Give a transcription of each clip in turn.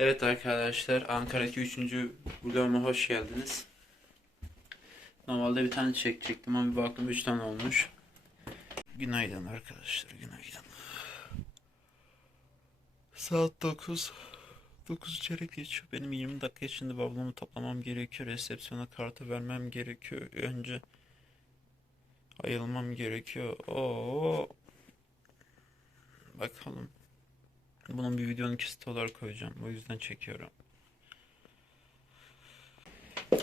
Evet arkadaşlar Ankara'daki 3. vloguma hoş geldiniz. Normalde bir tane çekecektim ama bir baktım 3 tane olmuş. Günaydın arkadaşlar günaydın. Saat 9. 9 çeyrek geçiyor. Benim 20 dakika içinde bavulumu toplamam gerekiyor. Resepsiyona kartı vermem gerekiyor. Önce ayılmam gerekiyor. Oo. Bakalım. Bunun bir videonun kesiti olarak koyacağım. O yüzden çekiyorum.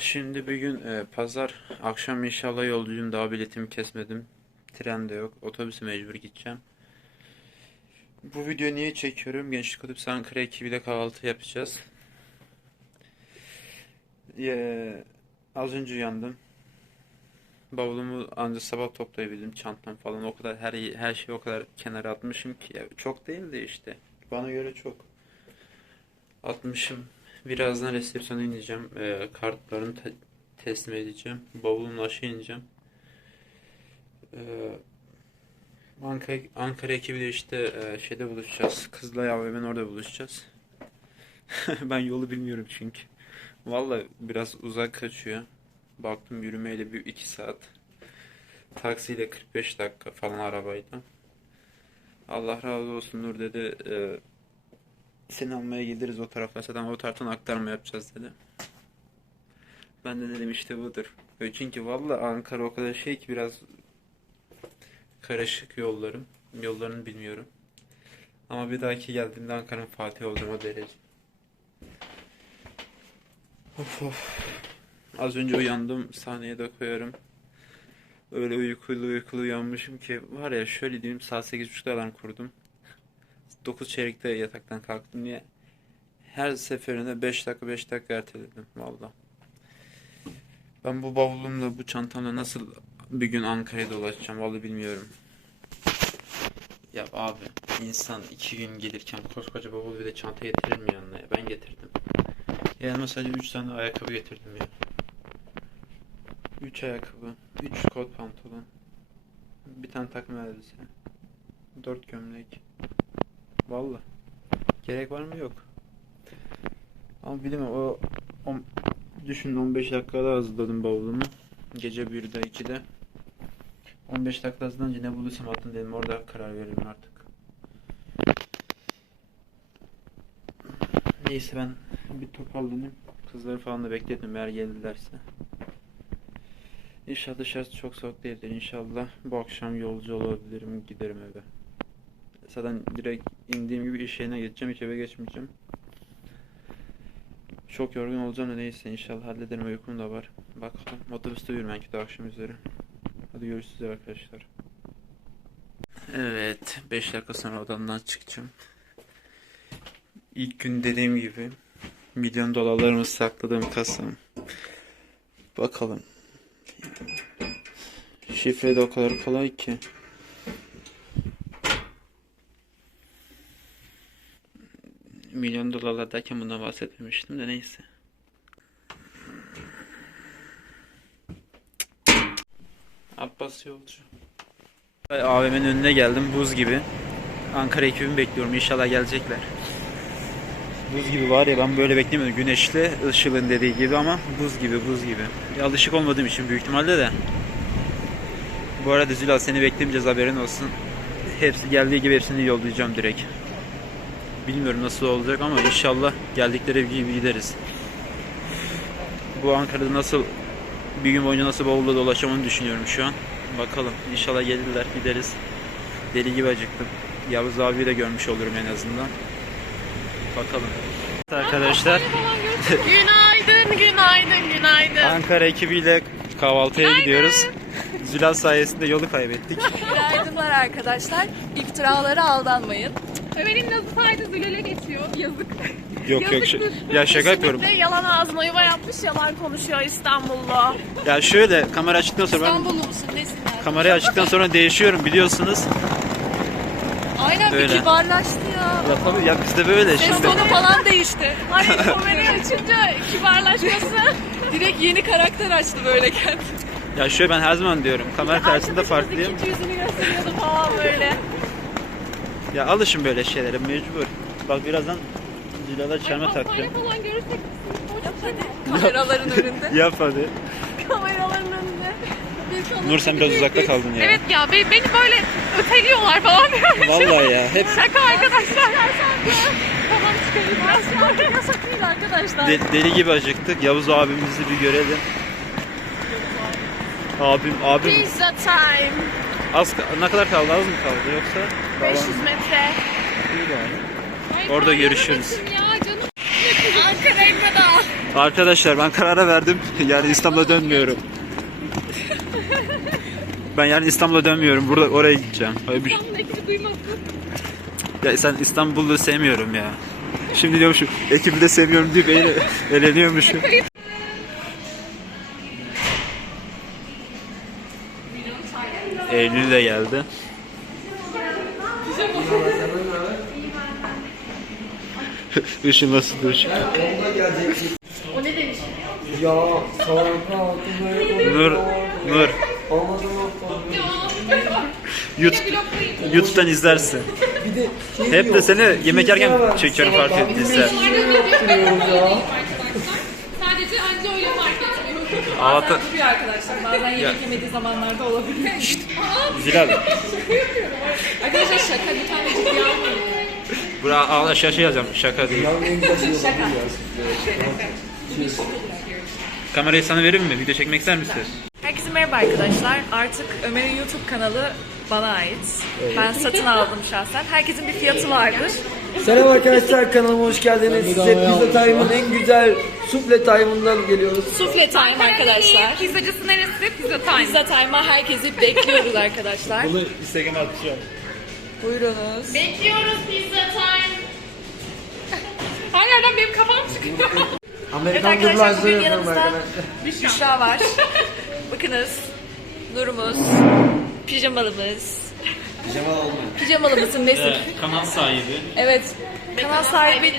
Şimdi bir gün e, pazar akşam inşallah yolcuyum. Daha biletimi kesmedim. Tren de yok. Otobüse mecbur gideceğim. Bu videoyu niye çekiyorum? Gençlik Otobüsü Ankara ekibiyle kahvaltı yapacağız. Ee, az önce uyandım. Bavulumu ancak sabah toplayabildim. Çantam falan o kadar her her şeyi o kadar kenara atmışım ki çok değil de işte. Bana göre çok. Atmışım. Birazdan resepsiyona ineceğim. Ee, kartlarını te- teslim edeceğim. Bavulumla aşağı ineceğim. Ee, Ankara, Ankara ekibiyle işte e, şeyde buluşacağız. Kızılay AVM'nin orada buluşacağız. Ben yolu bilmiyorum çünkü. Vallahi biraz uzak kaçıyor. Baktım yürümeyle bir iki saat. Taksiyle 45 dakika falan arabayla. Allah razı olsun Nur dedi. E, seni almaya geliriz o tarafa. Zaten o taraftan aktarma yapacağız dedi. Ben de dedim işte budur. Çünkü valla Ankara o kadar şey ki biraz karışık yollarım. Yollarını bilmiyorum. Ama bir dahaki geldiğimde Ankara'nın Fatih olacağım o derece. Of of. Az önce uyandım. Sahneye de koyarım. Öyle uykulu uykulu uyanmışım ki var ya şöyle diyeyim saat 8.30'da alarm kurdum. 9 çeyrekte yataktan kalktım diye. Her seferinde 5 dakika 5 dakika erteledim valla. Ben bu bavulumla bu çantamla nasıl bir gün Ankara'ya dolaşacağım vallahi bilmiyorum. Ya abi insan iki gün gelirken koskoca bavul bir de çanta getirir mi yanına ya? Ben getirdim. Yanıma sadece 3 tane ayakkabı getirdim ya. 3 ayakkabı, 3 kot pantolon, bir tane takım elbise, 4 gömlek. Valla. Gerek var mı? Yok. Ama bilmiyorum o, o düşün 15 dakikada hazırladım bavulumu. Gece 1'de 2'de. 15 dakika hazırlanınca ne bulursam atın dedim orada karar veririm artık. Neyse ben bir toparlanayım. Kızları falan da bekledim eğer gelirlerse. İnşallah dışarısı çok soğuk değildir. İnşallah bu akşam yolcu olabilirim, giderim eve. Zaten direkt indiğim gibi iş yerine geçeceğim, hiç eve geçmeyeceğim. Çok yorgun olacağım da neyse inşallah hallederim uykum da var. Bakalım otobüste uyurum belki de akşam üzeri. Hadi görüşürüz arkadaşlar. Evet 5 dakika sonra odamdan çıkacağım. İlk gün dediğim gibi milyon dolarlarımı sakladığım kasam. Bakalım. Şifre de o kadar kolay ki. Milyon dolarlardayken bundan bahsetmemiştim de neyse. Abbas yolcu. AVM'nin önüne geldim buz gibi. Ankara ekibimi bekliyorum inşallah gelecekler. Buz gibi var ya ben böyle beklemiyordum. Güneşli Işıl'ın dediği gibi ama buz gibi buz gibi. Ya, alışık olmadığım için büyük ihtimalle de. Bu arada Zülal seni beklemeyeceğiz haberin olsun. Hepsi geldiği gibi hepsini yollayacağım direkt. Bilmiyorum nasıl olacak ama inşallah geldikleri gibi gideriz. Bu Ankara'da nasıl bir gün boyunca nasıl bavulla dolaşacağım onu düşünüyorum şu an. Bakalım inşallah gelirler gideriz. Deli gibi acıktım. Yavuz abiyi de görmüş olurum en azından. Bakalım. Arkadaşlar Günaydın, günaydın, günaydın. Ankara ekibiyle kahvaltıya gidiyoruz. Zülal sayesinde yolu kaybettik. Günaydınlar arkadaşlar. İftiralara aldanmayın. Ömer'in nasıl fayda Zülal'e geçiyor. Yazık. Yok yok ş- ya şaka yapıyorum. Kesinlikle yalan ağzına yuva yapmış, yalan konuşuyor İstanbullu. Ya şöyle kamera açtıktan sonra ben İstanbullu musun nesin ya? kamerayı açtıktan sonra değişiyorum biliyorsunuz. Aynen Öyle. bir kibarlaştı ya. Ya tabii ya bizde böyle Ses şimdi. tonu falan değişti. Hayır, kamerayı açınca kibarlaşması. Direkt yeni karakter açtı böyle kendi. Ya şöyle ben her zaman diyorum kamera karşısında farklıyım. İkinci yüzünü gösteriyordu falan böyle. Ya alışın böyle şeylere mecbur. Bak birazdan Dilara çelme taktı. falan görürsek Yap hadi. Kameraların önünde. Yap hadi. Kameraların önünde. Nur sen biraz uzakta kaldın ya. Evet ya be- beni böyle öteliyorlar falan. Vallahi ya. Hep Şaka arkadaşlar. tamam çıkarayım. Biraz şu yasak değil arkadaşlar. de- deli gibi acıktık. Yavuz abimizi bir görelim. Abim, abim Pizza time. Az ne kadar kaldı? Az mı kaldı yoksa? 500 metre. İyi bari. Orada görüşürüz. Ankara'ya kadar. Arkadaşlar ben karara verdim. Yani İstanbul'a dönmüyorum. Ben yani İstanbul'a dönmüyorum. Burada oraya gideceğim. Bir-. Ya sen İstanbul'u sevmiyorum ya. Şimdi diyormuşum ekibi de seviyorum diye beni eleniyormuşum. Eylül de geldi. Işın nasıl ışın? Ya sonra altına Nur, Nur. YouTube, YouTube'dan izlersin. Bir de şey Hep de seni yemek yerken çekiyorum fark ettiyse. yaptırıyoruz ya. Sadece anca öyle fark etmiyor. Ağata, Bir arkadaşlar bazen yemek yemediği zamanlarda olabilir. Zilal. Arkadaşlar şaka lütfen de ciddiye almayın. Buraya ağla aşağı şey yazacağım. Şaka değil. Ya en güzel şey olabilir ya. Kamerayı sana verir mi? Video çekmek ister misin? Herkese merhaba arkadaşlar. Artık Ömer'in YouTube kanalı bana ait. Ben satın aldım şahsen. Herkesin bir fiyatı vardır. Selam arkadaşlar kanalıma hoş geldiniz. Size Pizza Time'ın en güzel suple time'ından geliyoruz. Sufle time arkadaşlar. Pizzacısı neresi? Pizza time. Pizza time'a herkesi bekliyoruz arkadaşlar. Bunu Instagram'a atacağım. Buyurunuz. Bekliyoruz pizza time. Her yerden benim kafam çıkıyor. Evet Amerikan arkadaşlar dublajları bugün yanımızda arkadaşlar. Büşra var. Bakınız. Nurumuz. Pijamalımız. Pijamalımızın nesi? kanal sahibi. Evet. Kanal sahibi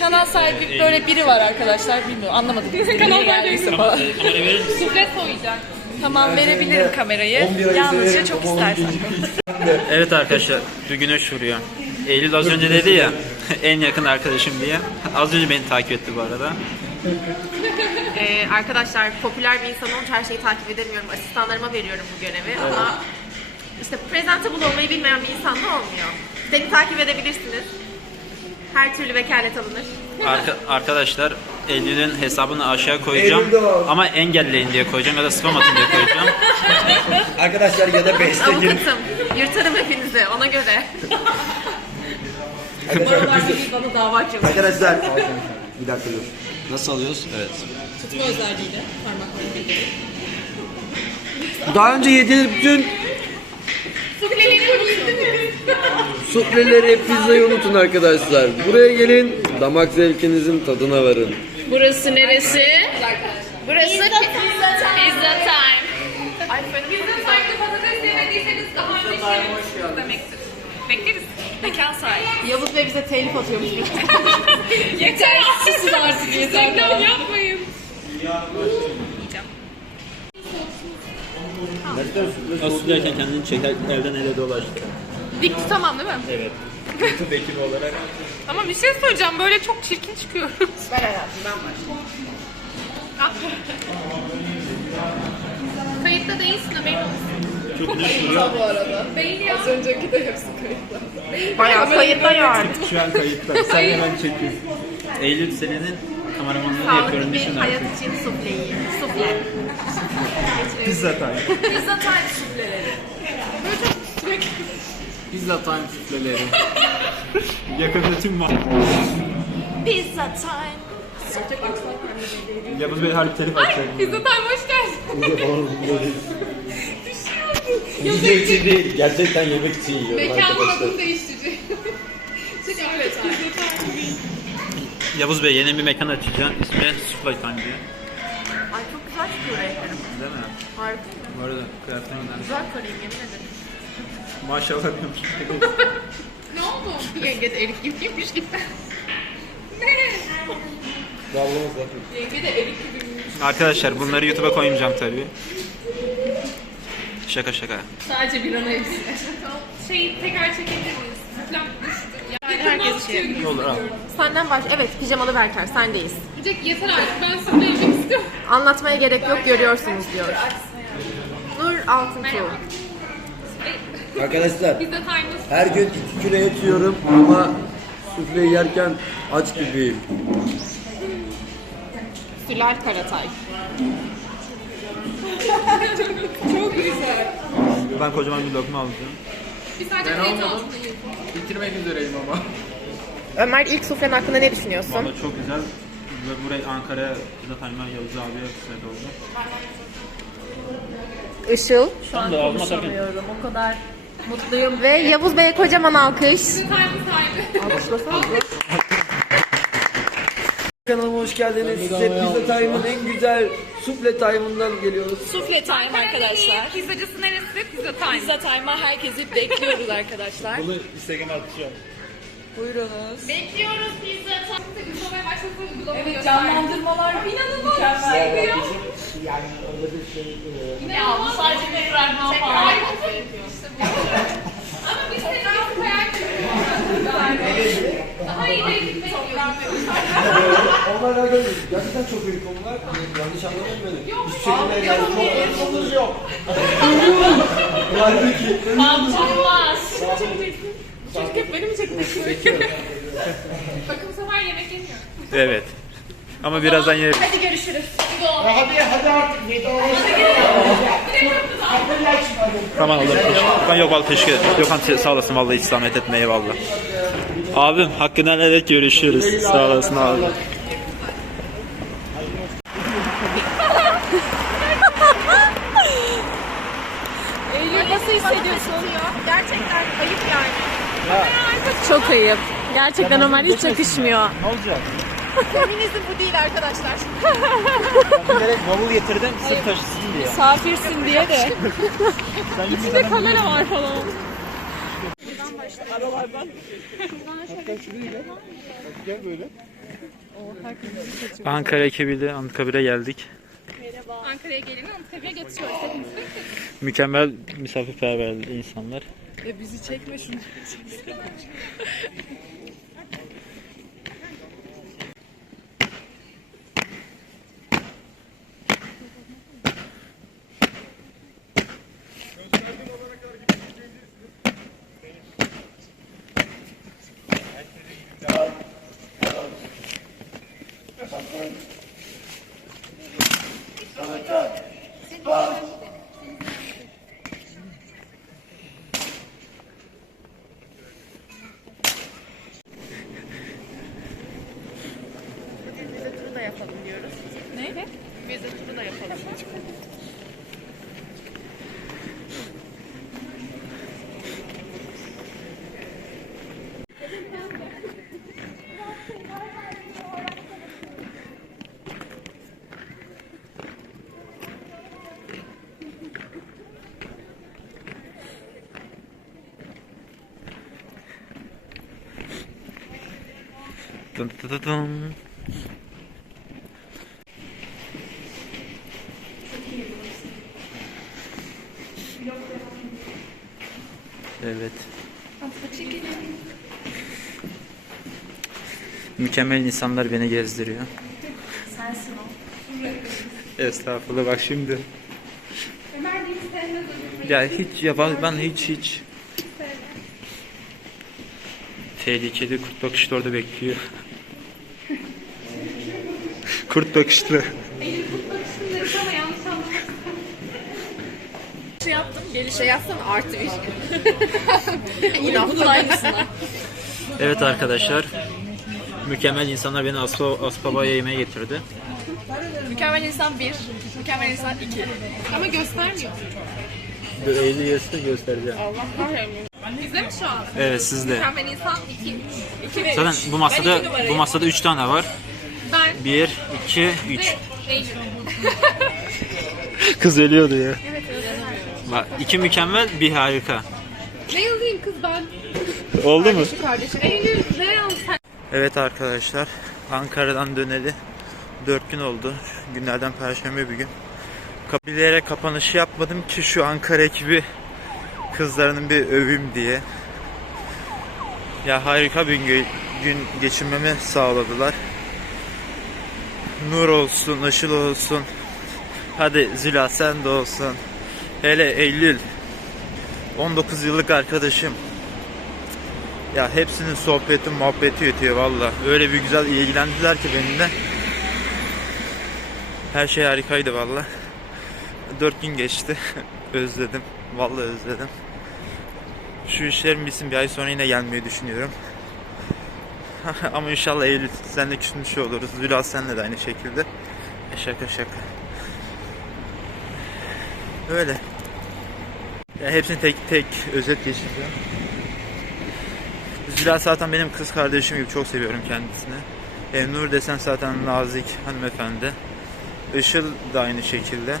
kanal sahibi böyle biri var arkadaşlar bilmiyorum anlamadım. Kanal sahibi falan. Kamera verir misin? Sufle soyacak. Tamam verebilirim kamerayı. 11 ay Yalnızca izleyelim, çok babamın istersen. Evet arkadaşlar, bir güneş vuruyor. Eylül az önce dedi ya, en yakın arkadaşım diye. Az önce beni takip etti bu arada. Ee, arkadaşlar popüler bir insan olunca her şeyi takip edemiyorum. Asistanlarıma veriyorum bu görevi ama işte presentable olmayı bilmeyen bir insan da olmuyor. Beni takip edebilirsiniz. Her türlü vekalet alınır. Arka- arkadaşlar, Eylül'ün hesabını aşağı koyacağım. Eylül'de var. Ama engelleyin diye koyacağım ya da spam atın diye koyacağım. Arkadaşlar ya da 5'te girin. Avukatım. Yırtarım hepinizi ona göre. Bana dava arkadaşlar. Bir dakika dur. Nasıl alıyoruz? Evet. Tutma özelliğiyle parmaklarını Daha önce yediğiniz bütün sufleleri, pizzayı unutun arkadaşlar. Buraya gelin, damak zevkinizin tadına varın. Burası neresi? Burası pizza time. Pizza time. Ay çok güzel. patates yemediyseniz daha önce demektir. Bekleriz. Mekan sahibi. Yavuz Bey bize telif atıyormuş. Yeter susun artık yeter. Reklam yapmayın. Asıl derken kendini çeker, elden ele dolaştı. Dik tutamam değil mi? Evet. Ekibi olarak. Ama bir şey söyleyeceğim. Böyle çok çirkin çıkıyoruz. Ver hayatım ben başlayayım. Kayıtta değilsin haberin olsun. Çok güneş vuruyor. Az önceki de hepsi kayıtlı. Bayağı kayıtta yani. Şu an kayıtta. Sen hemen çekiyorsun. Eylül senenin kameramanlığını yapıyorum Sağlıklı bir hayat için sufleyi. Sufle. Pizza time. Pizza time sufleleri. Pizza time süfleleri. Yakında tüm var. Pizza time. Yavuz Bey harbi telif atacak. Pizza time hoş geldin. Yemek için değil, gerçekten yemek için yiyorum Mekanın adını değiştirecek. Pizza time. Yavuz Bey yeni bir mekan açacağım. İsmi Supply Time diye. Ay çok güzel çıkıyor renklerim. Değil mi? Harika. Bu arada kıyafetimden. Güzel karıyım yemin ederim. Maşallah diyormuş. Ne oldu? Yenge de erik gibiymiş gibi. Yenge de erik gibi. Arkadaşlar bunları YouTube'a koymayacağım tabii. Şaka şaka. Sadece bir ana hepsi. Şeyi tekrar çekebilir miyiz? Süflem düştü. Yani herkes şey yapıyor. Olur al. Senden baş. Evet pijamalı Berker sendeyiz. Jack yeter artık ben yemek istiyorum. Anlatmaya gerek yok görüyorsunuz diyor. Nur Altıntuğ. Arkadaşlar her gün 2 kilo et yiyorum ama sufleyi yerken aç gibiyim. Sülal Karatay. Ben kocaman bir lokma alacağım. Biz sadece et altındayız. Bitirmek üzereyim ama. Ömer ilk suflen hakkında ne düşünüyorsun? Valla çok güzel. Ve burayı Ankara'ya Pizza Time'a Yavuz abiye kısmet oldu. Işıl. Şu an konuşamıyorum. O kadar mutluyum. Ve Yavuz Bey'e kocaman alkış. Kanalıma hoş geldiniz. Size Pizza Time'ın en güzel sufle time'ından geliyoruz. Sufle time arkadaşlar. Pizzacısı neresi? Pizza time. Pizza time'a herkesi bekliyoruz arkadaşlar. Bunu Instagram'a atacağım. Buyurunuz. Bekliyoruz pizza time. Uygulamaya başlasın uygulama Evet canlandırmalar İnanılmaz bir şey diyor. Yani öyle bir şey İnanılmaz. Sadece tekrardan falan. Harika. İşte bu. Ama biz seni çok hayal ediyoruz. Daha iyi bir gitmek istiyoruz. Onlarla görüyoruz. Gerçekten çok büyük konular. Yanlış anlamayın beni. Hiçbir şekilde yani çok yok. Halbuki. Çocuk hep beni mi çekmek? Bakın bu sefer yemek yemiyor. Evet. Ama birazdan yeriz. Hadi görüşürüz. Tamam olur. Ben yok vallahi teşekkür ederim. Gökhan te- sağ olasın vallahi hiç zahmet etme eyvallah. Abim hakkını helal et görüşürüz. Sağ olasın abi. Eylül nasıl hissediyorsun? Gerçekten ayıp yani. Çok ayıp. Gerçekten Ömer hiç yakışmıyor. Ne olacak? Feminizm bu değil arkadaşlar. Bilerek bavul getirdim sırf taşısın diye. Misafirsin diye de. İçinde Kamera var falan. Ankara ekibiyle Anıtkabir'e geldik. Ankara'ya gelin Antakya'ya geçiyoruz. Hepimiz Mükemmel misafirperver insanlar. E bizi çekme şunu. Vize turu da yapalım diyoruz. Ne? Vize turu da yapalım. Dın dın dın dın. Evet. Mükemmel insanlar beni gezdiriyor. Sensin o. Estağfurullah bak şimdi. Ya hiç ya ben hiç hiç. Tehlikeli kurt bakışlı orada bekliyor. kurt bakışlı. ama yanlış anlamak. Şey yaptım geliş. Şey yazsana artı bir. Bunun aynısını. Evet arkadaşlar. Mükemmel insanlar beni Aspa, Aspava'ya yemeğe getirdi. Mükemmel insan bir. Mükemmel insan iki. Ama göstermiyor. Eğri yerse göstereceğim. Allah kahretsin. Bizde mi şu an? Evet sizde. Mükemmel insan 2 3. İki ve Zaten üç. bu masada Ben iki bu masada 3 tane var. Ben 1 2 3. ve Eylül. Kız ölüyordu ya. Bak iki mükemmel bir harika. Ne yazayım kız ben? Oldu mu? Kardeşim Eylül ne sen? Evet arkadaşlar Ankara'dan döneli 4 gün oldu. Günlerden perşembe bir gün. Kabilere kapanışı yapmadım ki şu Ankara ekibi kızlarının bir övüm diye. Ya harika bir gün, gün geçirmemi sağladılar. Nur olsun, Işıl olsun. Hadi Zila sen de olsun. Hele Eylül. 19 yıllık arkadaşım. Ya hepsinin sohbeti muhabbeti yetiyor valla. Öyle bir güzel ilgilendiler ki benimle. Her şey harikaydı valla. 4 gün geçti. özledim. Vallahi özledim. Şu işlerim bitsin bir ay sonra yine gelmeyi düşünüyorum. Ama inşallah Eylül senle küsmüş oluruz. Zülal senle de aynı şekilde. E şaka şaka. Öyle. Ya hepsini tek tek özet geçeceğim. Zülal zaten benim kız kardeşim gibi çok seviyorum kendisini. E, Nur desen zaten nazik hanımefendi. Işıl da aynı şekilde.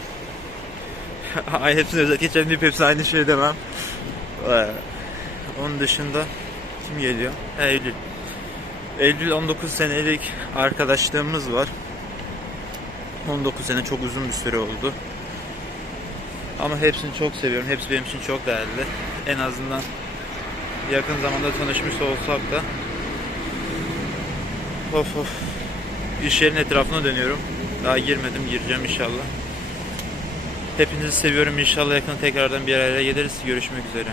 Ay hepsini özet geçeceğim deyip hepsine aynı şey demem. Ee, onun dışında kim geliyor? Eylül. Eylül 19 senelik arkadaşlığımız var. 19 sene çok uzun bir süre oldu. Ama hepsini çok seviyorum. Hepsi benim için çok değerli. En azından yakın zamanda tanışmış olsak da Of of. İş yerinin etrafına dönüyorum. Daha girmedim. Gireceğim inşallah. Hepinizi seviyorum. İnşallah yakın tekrardan bir araya geliriz. Görüşmek üzere.